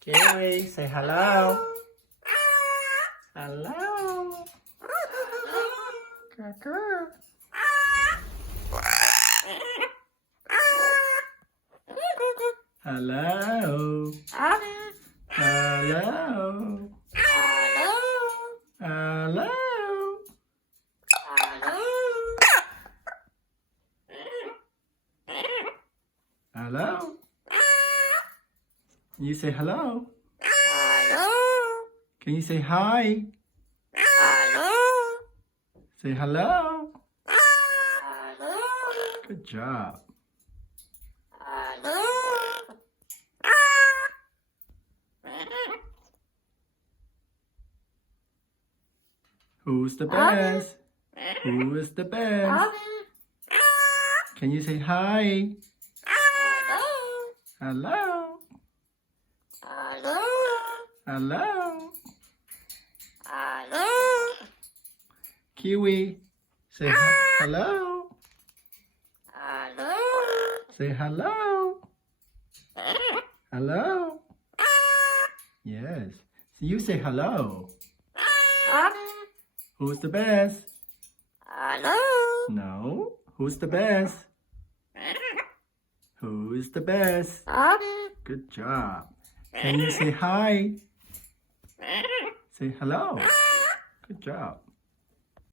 Kiwi, say hello. Hello. Cuckoo. Hello. Hello. Hello. Hello. You say hello. Can you say hi? Say hello. Good job. Who's the best? Who is the best? Can you say hi? Hello. Hello. Kiwi, say hello. Say hello. Hello. Yes. So you say hello. Who's the best? No. Who's the best? Who is the best? Good job. Can you say hi? Say hello. Good job.